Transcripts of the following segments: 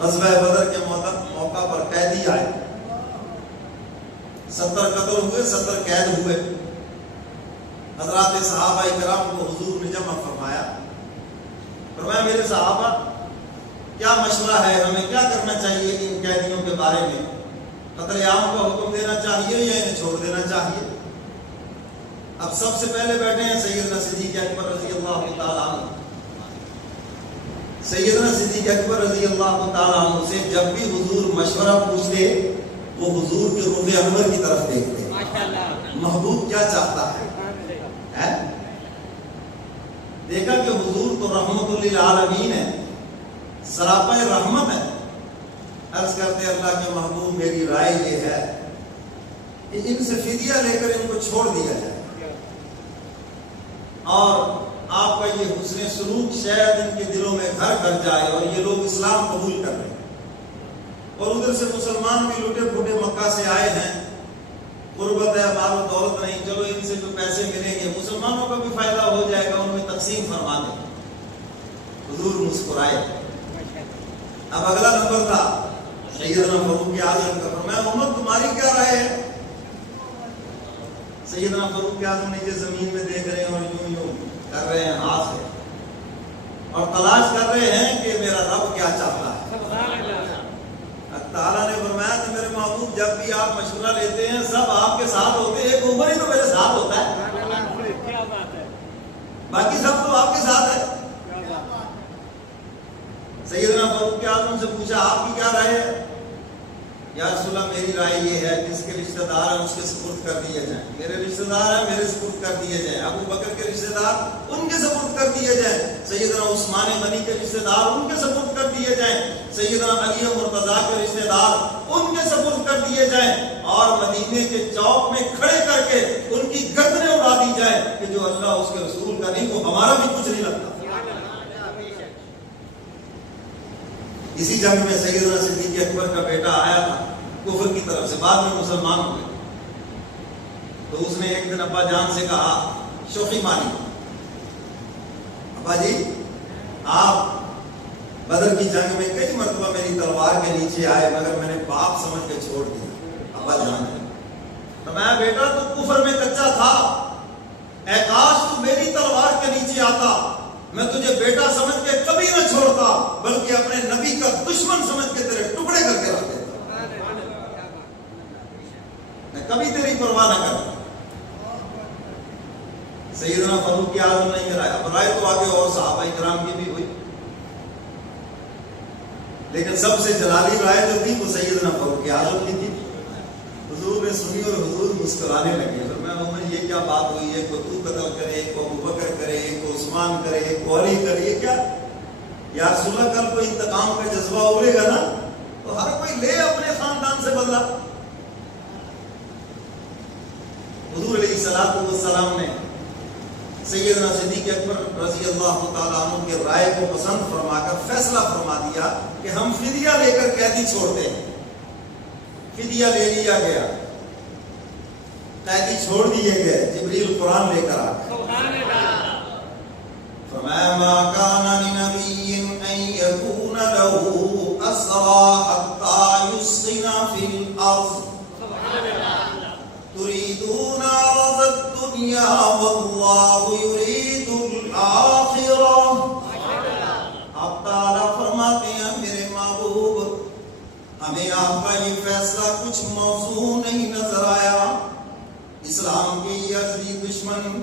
غزوہ بدر کے موقع پر قیدی آئے، 70 قتل ہوئے، 70 قید ہوئے۔ حضرات صحابہ کرام کو حضور نے جمع فرمایا، فرمایا میرے صحابہ کیا مشورہ ہے، ہمیں کیا کرنا چاہیے ان قیدیوں کے بارے میں؟ قتل عام کا حکم دینا چاہیے یا انہیں چھوڑ دینا چاہیے؟ اب سب سے پہلے بیٹھے ہیں سیدنا صدیق اکبر رضی اللہ تعالیٰ عنہ۔ سیدنا صدیق اکبر رضی اللہ تعالیٰ عنہ سے جب بھی حضور مشورہ پوچھتے وہ حضور کے رخ انور کی طرف دیکھتے، محبوب کیا چاہتا ہے۔ دیکھا کہ حضور تو رحمت للعالمین ہے، سراپا رحمت ہے۔ عرض کرتے اللہ کے محبوب میری رائے یہ ہے کہ ان سے فدیہ لے کر ان کو چھوڑ دیا جائے، اور آپ کا یہ حسن سلوک شاید ان کے دلوں میں گھر کر جائے اور یہ لوگ اسلام قبول کر لیں۔ اور ادھر سے مسلمان بھی لٹے پھوٹے مکہ سے آئے ہیں، غربت ہے، مال و دولت نہیں، چلو ان سے جو پیسے ملیں گے مسلمانوں کا بھی فائدہ ہو جائے گا، ان میں تقسیم فرما دیں۔ حضور مسکرائے۔ اب اگلا نمبر تھا سیدنا فاروق اعظم کا، فرمایا امت تمہاری کیا رائے ہے؟ سیدنا فاروق اعظم نے یہ زمین میں دیکھ رہے ہیں اور یوں یوں کر رہے ہیں ہاتھ سے، اور تلاش کر رہے ہیں کہ میرا رب کیا چاہتا ہے۔ تعالیٰ نے فرمایا کہ میرے محبوب جب بھی آپ مشورہ لیتے ہیں سب آپ کے ساتھ ہوتے ہیں، ایک عمر ہی تو میرے ساتھ ہوتا ہے، باقی سب تو آپ کے ساتھ ہے۔ سیدنا فاروق اعظم سے پوچھا آپ کی کیا رائے ہے؟ یا رسول اللہ میری رائے یہ ہے کہ اس کے رشتہ دار ہیں اس کے سپرد کر دیے جائیں، میرے رشتہ دار ہیں میرے سپرد کر دیے جائیں، ابو بکر کے رشتہ دار ان کے سپرد کر دیے جائیں، سیدنا عثمان غنی کے رشتہ دار ان کے سپرد کر دیے جائیں، سیدنا علی مرتضیٰ کے رشتہ دار ان کے سپرد کر دیے جائیں، اور مدینے کے چوک میں کھڑے کر کے ان کی گردنیں اڑا دی جائیں کہ جو اللہ اس کے رسول کا نہیں وہ ہمارا بھی کچھ نہیں لگتا۔ اسی جنگ میں سیدنا صدیق اکبر کا بیٹا آیا تھا کفر کی طرف سے، بعد میں مسلمان ہو گئے، تو اس نے ایک دن ابا جان سے کہا شوخی مانی، ابا جی آپ بدر کی جنگ میں کئی مرتبہ میری تلوار کے نیچے آئے مگر میں نے باپ سمجھ کے چھوڑ دیا، ابا جان ہے۔ تو میں بیٹا تو کفر میں کچا تھا، اے کاش تو میری تلوار کے نیچے آتا، میں تجھے بیٹا سمجھ کے کبھی نہ چھوڑتا بلکہ اپنے نبی کا دشمن سمجھ کے تیرے ٹکڑے کر کے رکھ دیتا، میں کبھی تیری پرواہ نہ کرتا۔ سیدنا فاروق اعظم نے یہ رائے، اب رائے تو آگے اور صحابہ کرام کی بھی ہوئی، لیکن سب سے جلالی رائے جو تھی وہ سیدنا فاروق اعظم کی تھی۔ حضور نے سنی اور حضور مسکرانے لگے، فرمایا عمر یہ کیا بات ہوئی ہے، کوئی تو قتل کرے، ایک کو ابو بکر کرے، ایک کو عثمان کرے، ایک کو علی کرے، یہ کیا؟ یا رسول اللہ کل کوئی انتقام کا جذبہ ابھرے گا نا تو ہر کوئی لے اپنے خاندان سے بدلہ۔ حضور علیہ الصلوۃ والسلام نے سیدنا صدیق اکبر رضی اللہ تعالیٰ عنہ کے رائے کو پسند فرما کر فیصلہ فرما دیا کہ ہم فدیہ لے کر قیدی چھوڑتے ہیں۔ فدیہ لے لیا گیا، قیدی چھوڑ دیے گئے، جبریل قرآن لے کر آ گئے، فرمایا ما کان لنبی ان یکون له اسری حتی یسخن فی الارض تریدون عرض الدنیا واللہ یرید الآخرہ۔ اب تعالیٰ فرماتے ہیں میرے محبوب ہمیں آپ کا یہ فیصلہ کچھ موزوں نہیں نظر آیا، اسلام کے یہ اصلی دشمن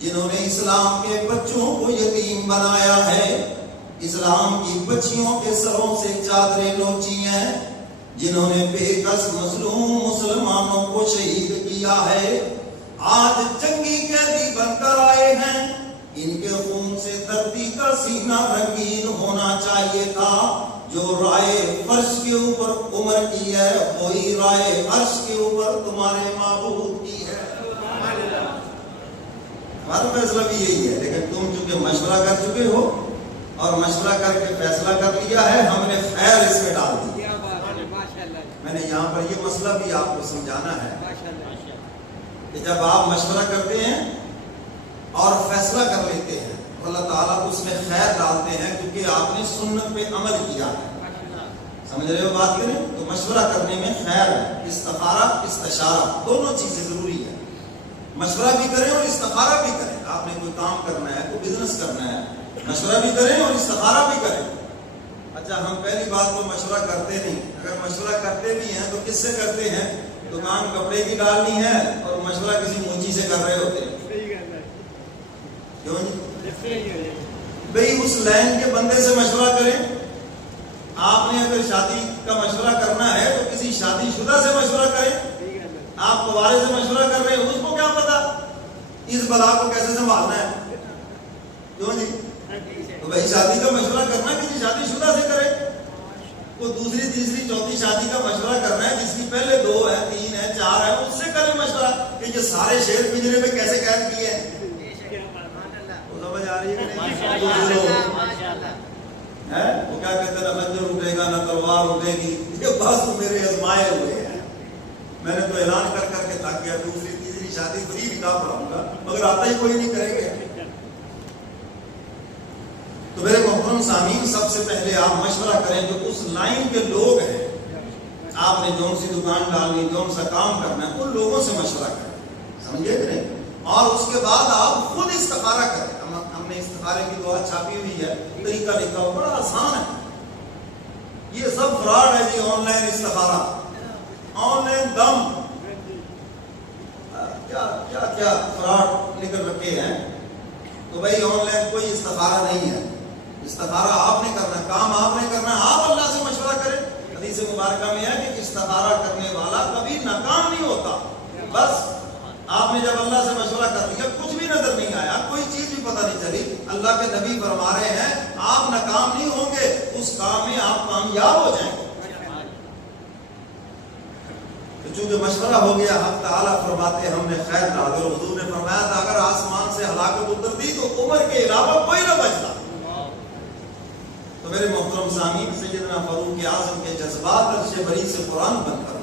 جنہوں نے اسلام کے بچوں کو یتیم بنایا ہے، اسلام کی بچیوں کے سروں سے چادریں نوچی ہیں، جنہوں نے بے کس مظلوم مسلمانوں کو شہید کیا ہے، آج جنگی قیدی بن کر آئے ہیں، ان کے خون سے دھرتی کا سینہ رنگین ہونا چاہیے تھا۔ جو رائے فرش کے اوپر عمر کی ہے وہی رائے عرش کے اوپر تمہارے معبود کی ہے۔ ہمارا فیصلہ بھی یہی ہے، لیکن تم چونکہ مشورہ کر چکے ہو اور مشورہ کر کے فیصلہ کر لیا ہے، ہم نے خیر اس میں ڈال دی۔ میں نے یہاں پر یہ مسئلہ بھی آپ کو سمجھانا ہے کہ جب آپ مشورہ کرتے ہیں اور فیصلہ کر لیتے ہیں اللہ تعالیٰ اس میں خیر ڈالتے ہیں، کیونکہ آپ نے سنت پہ عمل کیا ہے۔ سمجھ رہے ہو بات کریں؟ تو مشورہ کرنے میں خیر ہے، استخارہ استشارہ دونوں چیزیں ضروری ہے۔ مشورہ بھی کریں اور استخارہ بھی کریں۔ آپ نے کوئی کام کرنا ہے، کوئی بزنس کرنا ہے، مشورہ بھی کریں اور استخارہ بھی کریں۔ اچھا، ہم پہلی بات تو مشورہ کرتے نہیں، اگر مشورہ کرتے بھی ہیں تو کس سے کرتے ہیں؟ دکان کپڑے کی ڈالنی ہے اور مشورہ کسی مونچی سے کر رہے ہوتے ہیں۔ کیوں جی؟ بھئی اس لائن کے بندے سے مشورہ کریں۔ آپ نے اگر شادی کا مشورہ کرنا ہے تو کسی شادی شدہ سے مشورہ کریں۔ آپ دوبارے سے مشورہ کر رہے ہیں، اس کو کیا پتا اس بلا کو کیسے سنبھالنا ہے؟ کیوں جی؟ تو بھائی شادی کا مشورہ کرنا کسی شادی شدہ سے کرے۔ کوئی دوسری تیسری چوتھی شادی کا مشورہ کرنا ہے، جس کی پہلے 2 ہے 3 ہے 4 ہے، اس سے کرے مشورہ کہ یہ سارے شیر پنجرے میں کیسے قید کیے ہیں۔ سمجھ آ رہی ہے؟ وہ کیا کہتے ہیں، نہ خنجر اٹھے گا نہ تلوار اٹھے گی، یہ بس تو میرے آزمائے ہوئے ہیں۔ میں نے تو اعلان کر کر کے تھک گیا، دوسری تیسری شادی فری نکاح پڑھاؤں گا، مگر آتا ہی کوئی نہیں کرے گا۔ تو میرے محترم سامعین، سب سے پہلے آپ مشورہ کریں جو اس لائن کے لوگ ہیں۔ آپ نے جون سی دکان ڈالنی، جون سا کام کرنا ہے، ان لوگوں سے مشورہ کریں، سمجھے کہ نہیں؟ اور اس کے بعد آپ خود استخارہ کریں۔ ہم نے استخارے کی دعا چھاپی ہوئی ہے، طریقہ لکھا ہوا، بڑا آسان ہے۔ یہ سب فراڈ ہے جی، آن لائن استخارہ، آن لائن دم، کیا کیا کیا فراڈ نکل رکھے ہیں۔ تو بھائی آن لائن کوئی استخارہ نہیں ہے، استخارہ آپ نے کرنا، کام آپ نے کرنا، آپ اللہ سے مشورہ کریں۔ حدیث مبارکہ میں ہے کہ استخارہ کرنے والا کبھی ناکام نہیں ہوتا۔ بس آپ نے جب اللہ سے مشورہ کر لیا، کچھ بھی نظر نہیں آیا، کوئی چیز بھی پتہ نہیں چلی، اللہ کے نبی فرما رہے ہیں آپ ناکام نہیں ہوں گے، اس کام میں آپ کامیاب ہو جائیں گے۔ چونکہ مشورہ ہو گیا، حق تعالیٰ فرماتے ہم نے خیر ڈال دی۔ حضور نے فرمایا تھا اگر آسمان سے ہلاکت اترتی تو عمر کے علاوہ کوئی نہ بچتا۔ تو میرے محترم سامعین، سیدنا فاروق اعظم کے جذبات عرش بری سے قرآن بن کر